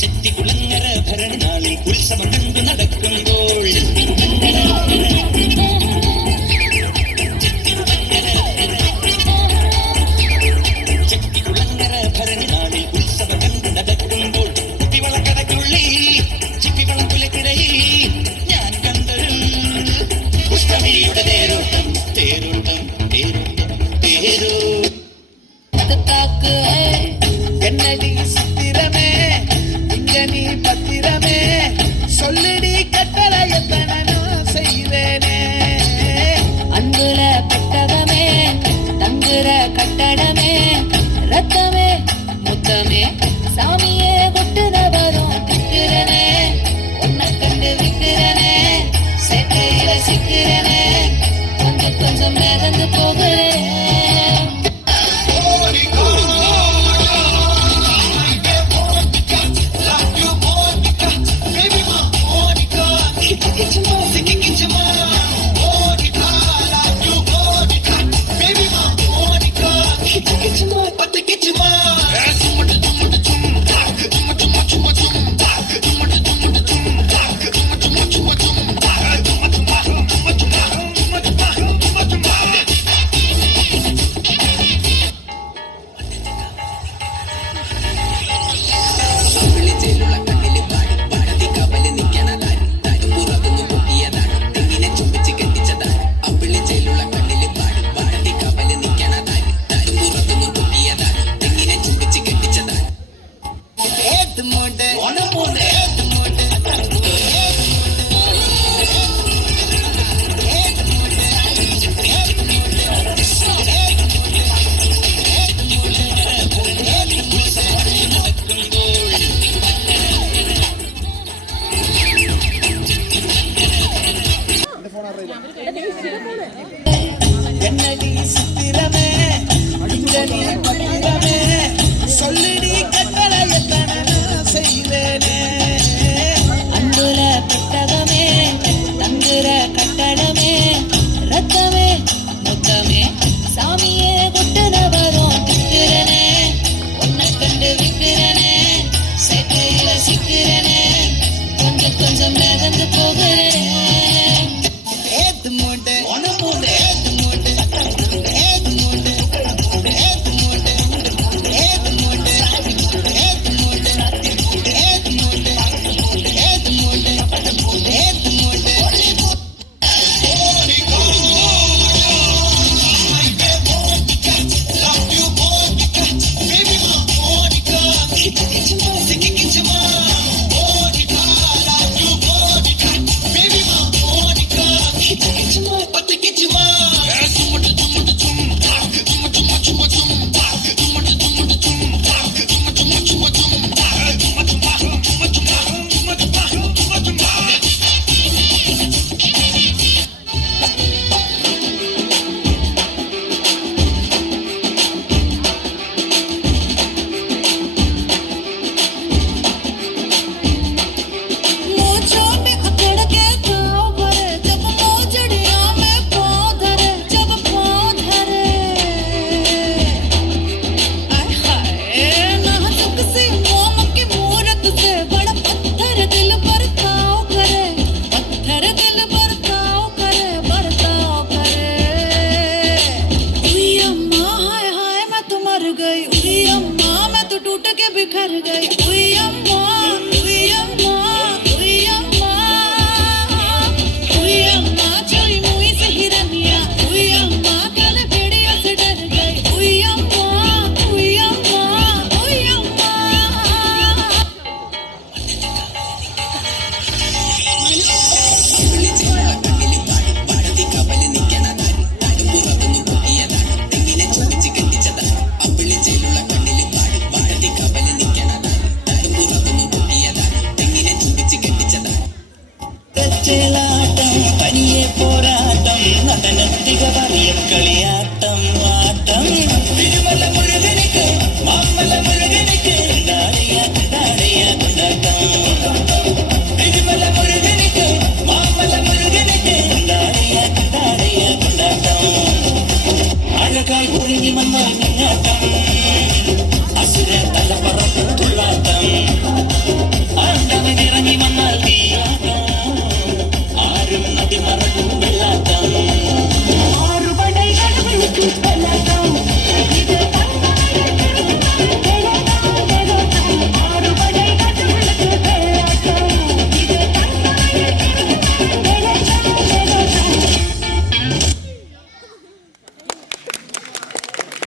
ചെത്തികുളങ്ങര ഭരണനാളിൽ ഉത്സവം കണ്ടു നടക്കുമ്പോൾ ചെത്തികുളങ്ങര ഭരണനാളിൽ ഉത്സവം കണ്ടു നടക്കുമ്പോൾ കുപ്പിവളക്കടയ്ക്കുള്ളിൽ ചിപ്പിവളക്കുലക്കിടയിൽ ഞാൻ കണ്ടൊരു പുഷ്പമിഴിയുടെ തേരോട്ടം തേരോട്ടം തേരോട്ടം തേരോ என்னடி சித்திரமே இங்க நீ பத்திரமே சொல்லுடி கட்டளை எத்தனை நான் செய்வேனே அன்புல பெட்டகமே தங்குற கட்டடமே ரத்தமே முத்தமே சாமியே கொட்டுன வரும் திக்கிறனே உன்னை கண்டு விக்கிறனே சேட்டையில சிக்கிறனே கொஞ்சம் கொஞ்சம் மிதந்து போகிறேன் என்னடி சித்திரமே இங்க நீ பத்திரமே சொல்லுடி கட்டளை எத்தனை நான் செய்வேனே அன்புல பெட்டகமே தங்குற கட்டடமே ரத்தமே முத்தமே சாமியே கொட்டுன வரும் திக்கிறனே உன்னை கண்டு விக்கிறனே சேட்டையில சிக்கிறனே கொஞ்சம் கொஞ்சம் மிதந்து போகிறேன் ஏத்து மூட்டை बिखर गई